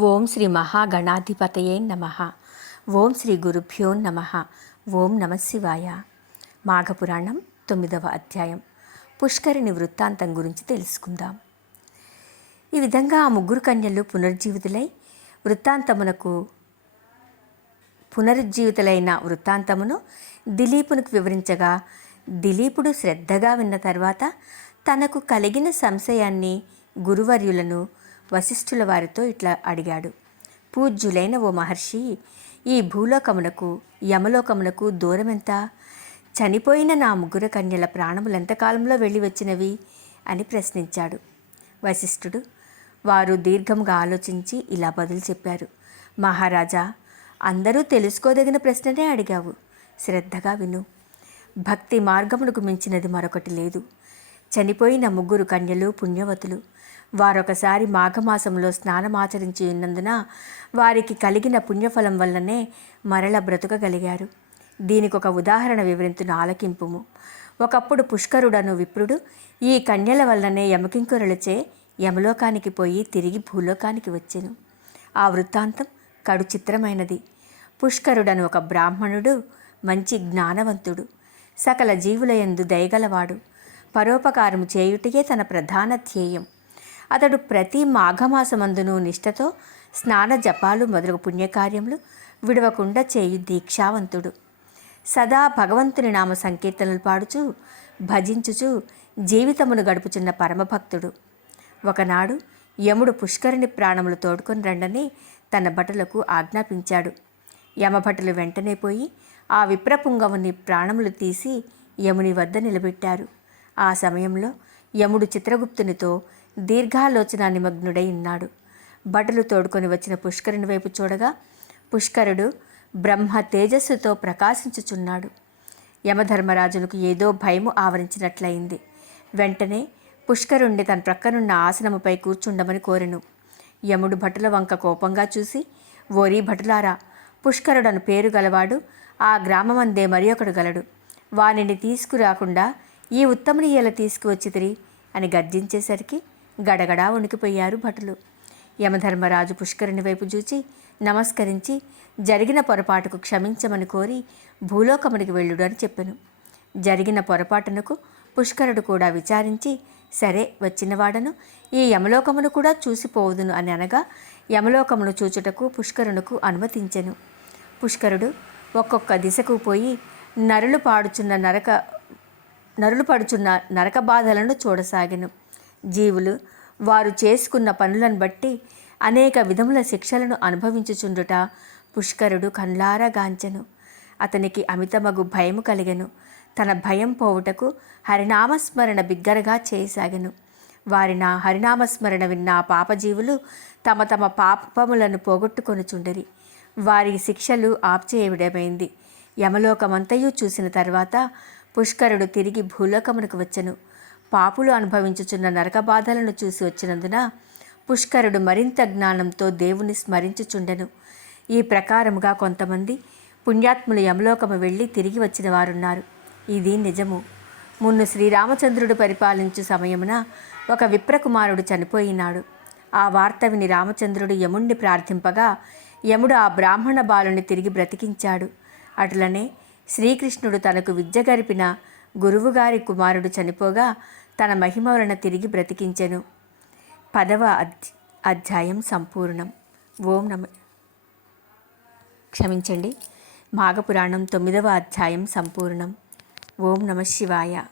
ఓం శ్రీ మహాగణాధిపతయే నమ. ఓం శ్రీ గురుభ్యో నమ. ఓం నమ శివాయ. మాఘపురాణం తొమ్మిదవ అధ్యాయం. పుష్కరిణి వృత్తాంతం గురించి తెలుసుకుందాం. ఈ విధంగా ఆ ముగ్గురు కన్యలు పునర్జీవితులై వృత్తాంతమునకు పునరుజ్జీవితులైన వృత్తాంతమును దిలీపునికి వివరించగా దిలీపుడు శ్రద్ధగా విన్న తర్వాత తనకు కలిగిన సంశయాన్ని గురువర్యులను వశిష్ఠుల వారితో ఇట్లా అడిగాడు. పూజ్యులైన ఓ మహర్షి ఈ భూలోకమునకు యమలోకమునకు దూరమెంత? చనిపోయిన నా ముగ్గురు కన్యల ప్రాణములు ఎంతకాలంలో వెళ్ళి వచ్చినవి అని ప్రశ్నించాడు. వశిష్ఠుడు వారు దీర్ఘంగా ఆలోచించి ఇలా బదులు చెప్పారు. మహారాజా అందరూ తెలుసుకోదగిన ప్రశ్ననే అడిగావు. శ్రద్ధగా విను. భక్తి మార్గమునకు మించినది మరొకటి లేదు. చనిపోయిన ముగ్గురు కన్యలు పుణ్యవతులు. వారొకసారి మాఘమాసంలో స్నానమాచరించి ఉన్నందున వారికి కలిగిన పుణ్యఫలం వల్లనే మరల బ్రతుకగలిగారు. దీనికి ఒక ఉదాహరణ వివరించిన ఆలకింపుము. ఒకప్పుడు పుష్కరుడను విప్రుడు ఈ కన్యల వల్లనే యమకింకురలచే యమలోకానికి పోయి తిరిగి భూలోకానికి వచ్చెను. ఆ వృత్తాంతం కడు చిత్రమైనది. పుష్కరుడను ఒక బ్రాహ్మణుడు మంచి జ్ఞానవంతుడు సకల జీవులయందు దయగలవాడు. పరోపకారము చేయుటయే తన ప్రధాన ధ్యేయం. అతడు ప్రతి మాఘమాసమందును నిష్ఠతో స్నాన జపాలు మొదలగు పుణ్యకార్యములు విడవకుండా చేయు దీక్షావంతుడు. సదా భగవంతుని నామ సంకీర్తనలు పాడుచు భజించుచు జీవితమును గడుపుచున్న పరమభక్తుడు. ఒకనాడు యముడు పుష్కరిణి ప్రాణములు తోడుకొని రండని తన భటులకు ఆజ్ఞాపించాడు. యమభటులు వెంటనే పోయి ఆ విప్రపుంగవుని ప్రాణములు తీసి యముని వద్ద నిలబెట్టారు. ఆ సమయంలో యముడు చిత్రగుప్తునితో దీర్ఘాలోచన నిమగ్నుడై ఉన్నాడు. బటలు తోడుకొని వచ్చిన పుష్కరుని వైపు చూడగా పుష్కరుడు బ్రహ్మ తేజస్సుతో ప్రకాశించుచున్నాడు. యమధర్మరాజునకు ఏదో భయము ఆవరించినట్లయింది. వెంటనే పుష్కరుణ్ణి తన ప్రక్కనున్న ఆసనముపై కూర్చుండమని కోరెను. యముడు భటుల వంక కోపంగా చూసి ఓరీ భటులారా పుష్కరుడను పేరు గలవాడు ఆ గ్రామమందే మరి ఒకడు గలడు. వానిని తీసుకురాకుండా ఈ ఉత్తముని ఎలా తీసుకువచ్చితిరి? అని గర్జించేసరికి గడగడా వణికిపోయారు భటులు. యమధర్మరాజు పుష్కరుని వైపు చూచి నమస్కరించి జరిగిన పొరపాటుకు క్షమించమని కోరి భూలోకమునికి వెళ్ళుడు అని చెప్పెను. జరిగిన పొరపాటునకు పుష్కరుడు కూడా విచారించి సరే వచ్చినవాడను ఈ యమలోకమును కూడా చూసిపోవుదును అని అనగా యమలోకమును చూచుటకు పుష్కరునకు అనుమతించెను. పుష్కరుడు ఒక్కొక్క దిశకు పోయి నరులు పాడుచున్న నరక నరులు పడుచున్న నరక బాధలను చూడసాగెను. జీవులు వారు చేసుకున్న పనులను బట్టి అనేక విధముల శిక్షలను అనుభవించుచుండుట పుష్కరుడు కండ్లారా గాంచెను. అతనికి అమితమగు భయము కలిగెను. తన భయం పోవుటకు హరినామస్మరణ బిగ్గరగా చేయసాగెను. వారి నా హరినామస్మరణ విన్న పాపజీవులు తమ తమ పాపములను పోగొట్టుకొనుచుండరి. వారి శిక్షలు ఆప్చేయవిడమైంది యమలోకమంతయు చూసిన తర్వాత పుష్కరుడు తిరిగి భూలోకమునకు వచ్చెను. పాపులు అనుభవించుచున్న నరక బాధలను చూసి వచ్చినందున పుష్కరుడు మరింత జ్ఞానంతో దేవుని స్మరించుచుండెను. ఈ ప్రకారముగా కొంతమంది పుణ్యాత్ములు యమలోకము వెళ్ళి తిరిగి వచ్చిన వారున్నారు. ఇది నిజము. మున్ను శ్రీరామచంద్రుడు పరిపాలించు సమయమున ఒక విప్రకుమారుడు చనిపోయినాడు. ఆ వార్త విని రామచంద్రుడు యముణ్ణి ప్రార్థింపగా యముడు ఆ బ్రాహ్మణ బాలుని తిరిగి బ్రతికించాడు. అటులనే శ్రీకృష్ణుడు తనకు విద్య గరిపిన గురువుగారి కుమారుడు చనిపోగా తన మహిమ వలన తిరిగి బ్రతికించెను. పదవ అధ్యాయం సంపూర్ణం. ఓం నమ క్షమించండి. మాఘపురాణం తొమ్మిదవ అధ్యాయం సంపూర్ణం. ఓం నమ శివాయ.